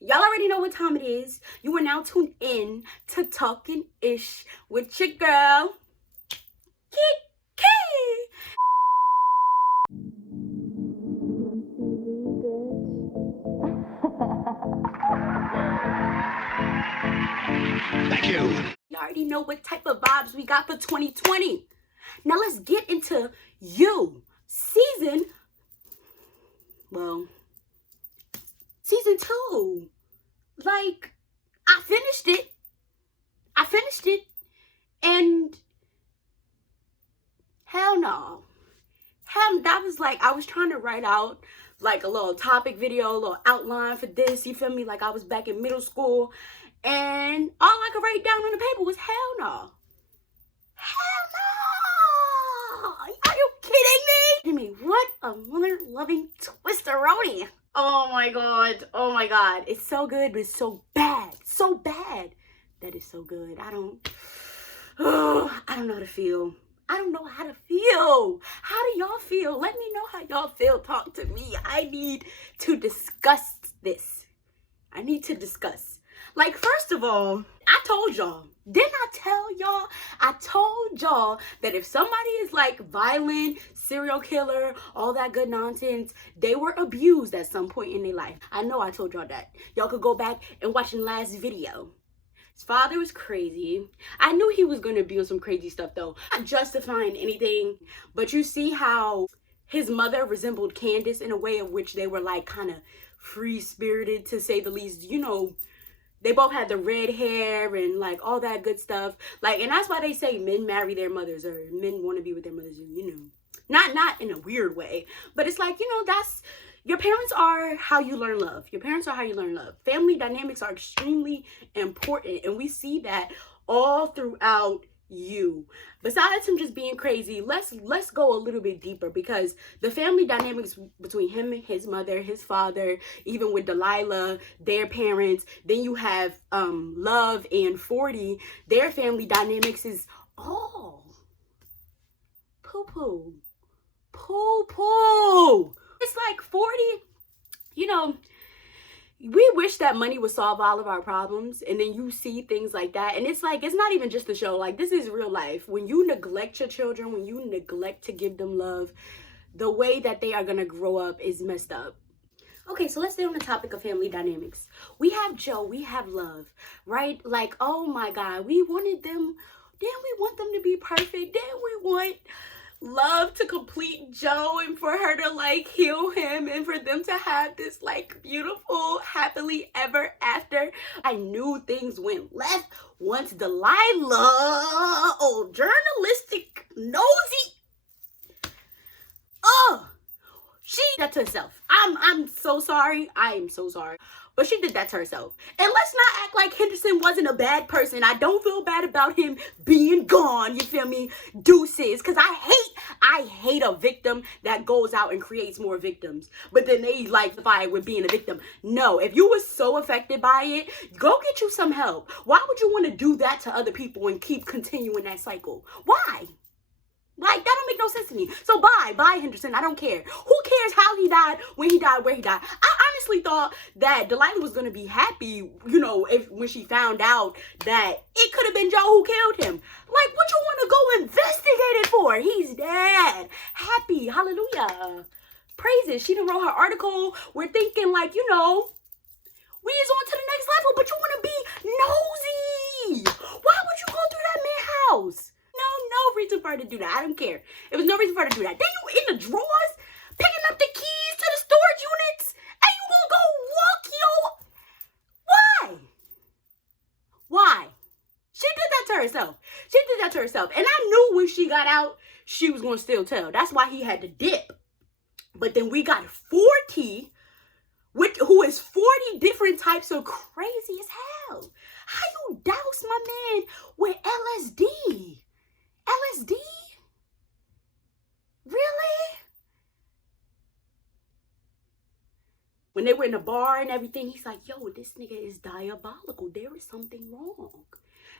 Y'all already know what time it is. You are now tuned in to Talking Ish with your girl, Kiki. Thank you. You already know what type of vibes we got for 2020. Now let's get into season 2. Like, I finished it, and hell no. That was like, I was trying to write out like a little topic video, a little outline for this, you feel me? Like I was back in middle school, and all I could write down on the paper was hell no. Hell no! Are you kidding me? What a mother-loving twisteroni. Oh my god. It's so good, but it's so bad. So bad that it's so good. I don't know how to feel. How do y'all feel? Let me know how y'all feel. Talk to me. I need to discuss this. Like, first of all, I told y'all. Didn't I tell y'all? I told y'all that if somebody is like violent, serial killer, all that good nonsense, they were abused at some point in their life. I know I told y'all that. Y'all could go back and watch the last video. His father was crazy. I knew he was going to be on some crazy stuff though. Not justifying anything, but you see how his mother resembled Candace in a way of which they were like kind of free-spirited, to say the least. You know, they both had the red hair and like all that good stuff. Like, and that's why they say men marry their mothers, or men want to be with their mothers, you know. Not in a weird way, but it's like, you know, that's, your parents are how you learn love. Family dynamics are extremely important, and we see that all throughout you. Besides him just being crazy, let's go a little bit deeper, because the family dynamics between him and his mother, his father, even with Delilah, their parents, then you have Love and 40, their family dynamics is all poo-poo. It's like 40, you know, we wish that money would solve all of our problems, and then you see things like that, and it's like, it's not even just a show. Like, this is real life. When you neglect your children, when you neglect to give them love, the way that they are gonna grow up is messed up. Okay, so let's stay on the topic of family dynamics. We have Joe, we have Love, right? Like, oh my God, we wanted them. Didn't we want them to be perfect? Didn't we want Love to complete Joe, and for her to like heal him, and for them to have this like beautiful happily ever after? I knew things went left once Delilah, oh, journalistic nosy, she did that to herself. I'm so sorry. I am so sorry. But she did that to herself. And let's not act like Henderson wasn't a bad person. I don't feel bad about him being gone. You feel me? Deuces. Because I hate a victim that goes out and creates more victims, but then they like justify it with being a victim. No, if you were so affected by it, go get you some help. Why would you want to do that to other people and keep continuing that cycle? Why? Like, that don't make no sense to me. So bye, Henderson. I don't care. Who cares how he died, when he died, where he died? I honestly thought that Delilah was going to be happy, you know, when she found out that it could have been Joe who killed him. Like, what you want to go investigate it for? He's dead. Happy. Hallelujah. Praises. She done wrote her article. We're thinking like, you know, we is on to the next level, but you want to be nosy. Why would you go through that man's house? No reason for her to do that. I don't care. It was no reason for her to do that. Then you in the drawers, picking up the keys to the storage units, and you gonna go walk your... Why? She did that to herself. And I knew when she got out, she was gonna still tell. That's why he had to dip. But then we got 40, who is 40 different types of crazy as hell. How you douse my man with LSD? LSD? Really? when they were in the bar and everything, he's like, yo, this nigga is diabolical. There is something wrong.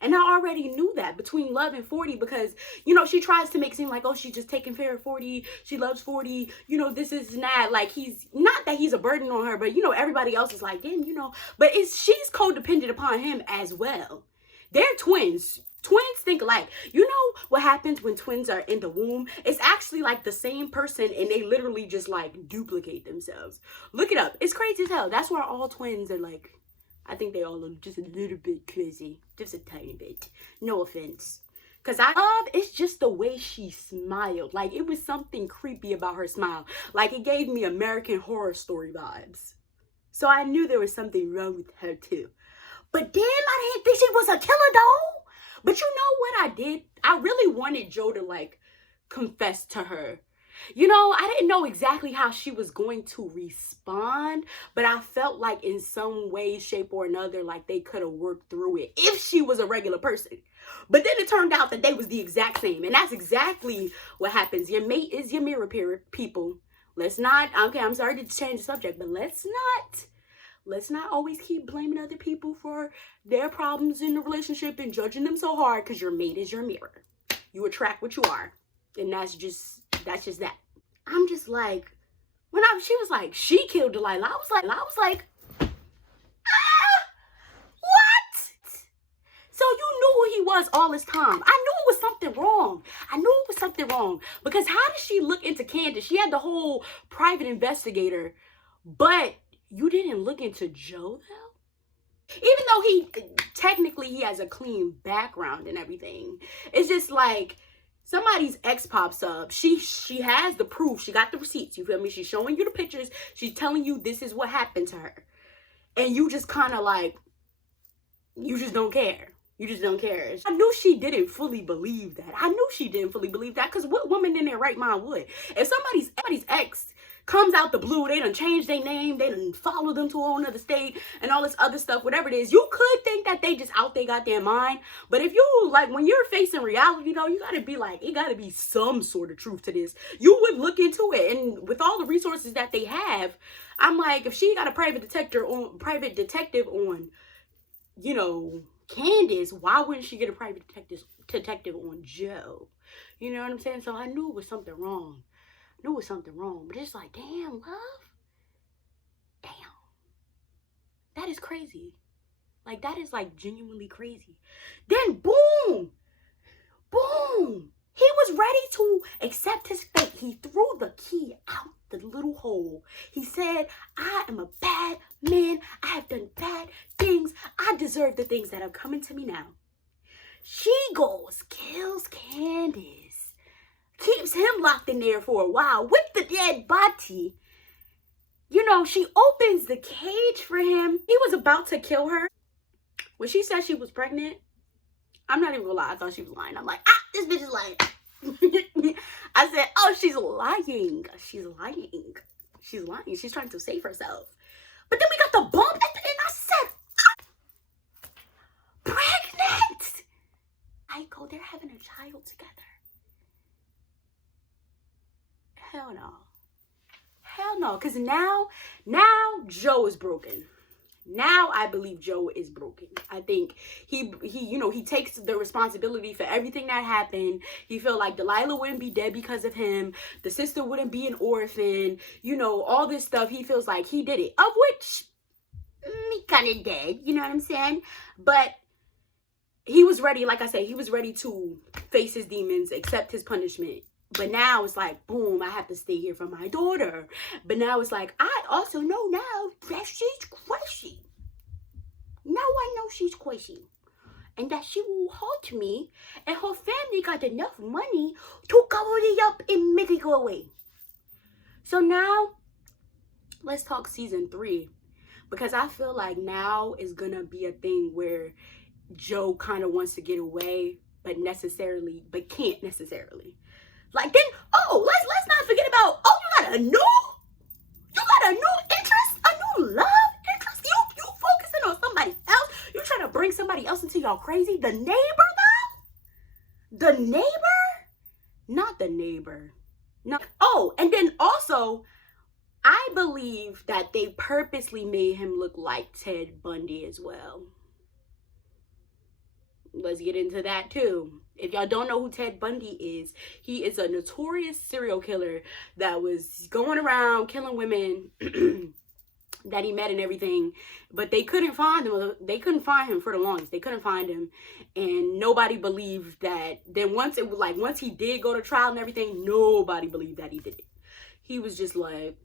And I already knew that between Love and 40 because, you know, she tries to make it seem like, oh, she's just taking care of 40. She loves 40. You know, this is not like he's, not that he's a burden on her, but, you know, everybody else is like, damn, you know. But she's codependent upon him as well. They're twins. Twins think alike. You know what happens when twins are in the womb? It's actually like the same person and they literally just like duplicate themselves. Look it up. It's crazy as hell. That's why all twins are like, I think they all look just a little bit crazy. Just a tiny bit. No offense. Because I love, it's just the way she smiled. Like, it was something creepy about her smile. Like, it gave me American Horror Story vibes. So I knew there was something wrong with her, too. But then I didn't think she was a killer, though. But you know what I did? I really wanted Joe to, like, confess to her. You know, I didn't know exactly how she was going to respond, but I felt like in some way, shape, or another, like they could have worked through it if she was a regular person. But then it turned out that they was the exact same, and that's exactly what happens. Your mate is your mirror, people. Let's not, okay, I'm sorry to change the subject, but let's not always keep blaming other people for their problems in the relationship and judging them so hard, because your mate is your mirror. You attract what you are, and that's just that. I'm just like, she was like, she killed Delilah. I was like, what? So you knew who he was all this time. I knew it was something wrong. Because how did she look into Candace? She had the whole private investigator, but you didn't look into Joe though? Even though he has a clean background and everything. It's just like, somebody's ex pops up. She has the proof. She got the receipts. You feel me? She's showing you the pictures. She's telling you this is what happened to her. And you just kind of like, you just don't care. You just don't care. I knew she didn't fully believe that. Because what woman in their right mind would? If somebody's ex comes out the blue, they done changed their name, they done follow them to a whole nother state and all this other stuff, whatever it is, you could think that they just out they goddamn mind. But if you, like, when you're facing reality though, you gotta be like, it gotta be some sort of truth to this. You would look into it. And with all the resources that they have, I'm like, if she got a private detective on, you know, Candace, why wouldn't she get a private detective on Joe? You know what I'm saying? So I knew it was something wrong. But it's like, damn, love. Damn. That is crazy. Like, that is like genuinely crazy. Then boom. He was ready to accept his fate. He threw the key out the little hole. He said, I am a bad man. I have done bad things. I deserve the things that are coming to me now. She goes, kills Candace. Keeps him locked in there for a while with the dead body. You know, she opens the cage for him. He was about to kill her. When she said she was pregnant, I'm not even gonna lie, I thought she was lying. I'm like, this bitch is lying. I said, oh, she's lying. She's trying to save herself. But then we got the bump, and I said, pregnant. I go, they're having a child together. Hell no. Because now Joe is broken. Now I believe Joe is broken. I think he takes the responsibility for everything that happened. He felt like Delilah wouldn't be dead because of him. The sister wouldn't be an orphan. You know, all this stuff. He feels like he did it. Of which, he kind of did. You know what I'm saying? But he was ready, like I said, he was ready to face his demons, accept his punishment. But now it's like, boom, I have to stay here for my daughter. But now it's like, I also know now that she's crazy. Now I know she's crazy. And that she will haunt me. And her family got enough money to cover it up and make it go away. So now, let's talk season 3. Because I feel like now is going to be a thing where Joe kind of wants to get away, but can't necessarily. Like, then, let's not forget about, you got a new interest, a new love interest. You focusing on somebody else. You trying to bring somebody else into y'all crazy. The neighbor, though? The neighbor? Not the neighbor. No. Oh, and then also, I believe that they purposely made him look like Ted Bundy as well. Let's get into that too. If y'all don't know who Ted Bundy is, he is a notorious serial killer that was going around killing women that he met and everything, but they couldn't find him. They couldn't find him for the longest. They couldn't find him, and nobody believed that. Then once it was like, once he did go to trial and everything, nobody believed that he did it. He was just like,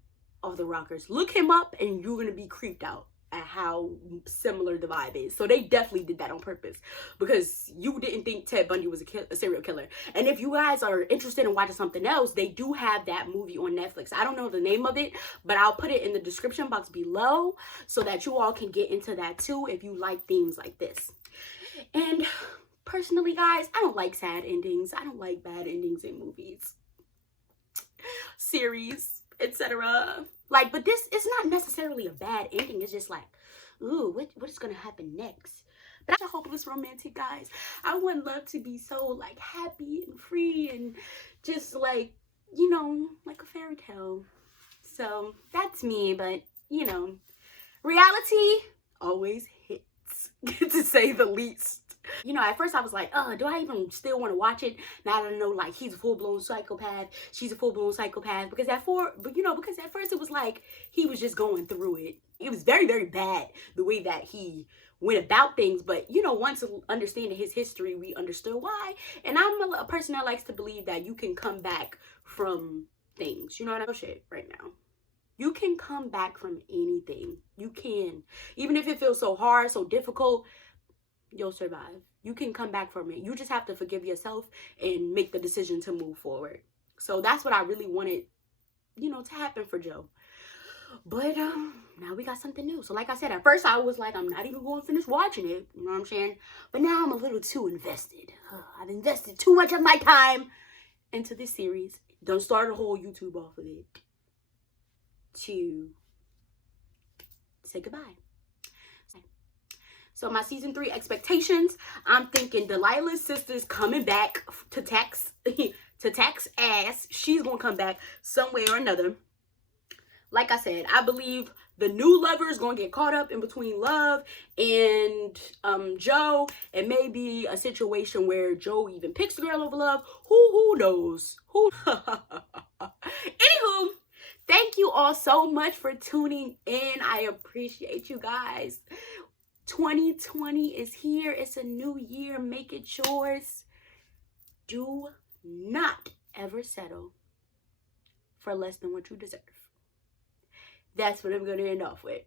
off the rockers. Look him up and you're gonna be creeped out at how similar the vibe is. So they definitely did that on purpose, because you didn't think Ted Bundy was a serial killer. And if you guys are interested in watching something else, they do have that movie on Netflix. I don't know the name of it, but I'll put it in the description box below so that you all can get into that too if you like themes like this. And personally, guys, I don't like sad endings. I don't like bad endings in movies, series, etc. Like, but this is not necessarily a bad ending. It's just like, ooh, what is gonna happen next? But I'm a hopeless romantic, guys. I would love to be so like happy and free and just like, you know, like a fairy tale. So that's me, but you know, reality always hits, to say the least. You know, at first I was like, do I even still want to watch it? Now that I know, like, he's a full-blown psychopath, she's a full-blown psychopath. Because at first it was like he was just going through it. It was very, very bad the way that he went about things. But, you know, once understanding his history, we understood why. And I'm a person that likes to believe that you can come back from things. You know what I mean? Shit right now. You can come back from anything. You can. Even if it feels so hard, so difficult, you'll survive. You can come back from it. You just have to forgive yourself and make the decision to move forward. So that's what I really wanted, you know, to happen for Joe. But now we got something new. So like I said, at first I was like, I'm not even going to finish watching it. You know what I'm saying? But now I'm a little too invested. I've invested too much of my time into this series. Don't start a whole YouTube off of it to say goodbye. So my season 3 expectations, I'm thinking Delilah's sister's coming back to tax ass. She's gonna come back some way or another. Like I said, I believe the new lover is gonna get caught up in between Love and Joe. It may be a situation where Joe even picks the girl over Love. Who knows? Anywho, thank you all so much for tuning in. I appreciate you guys. 2020 is here. It's a new year. Make it yours. Do not ever settle for less than what you deserve. That's what I'm going to end off with.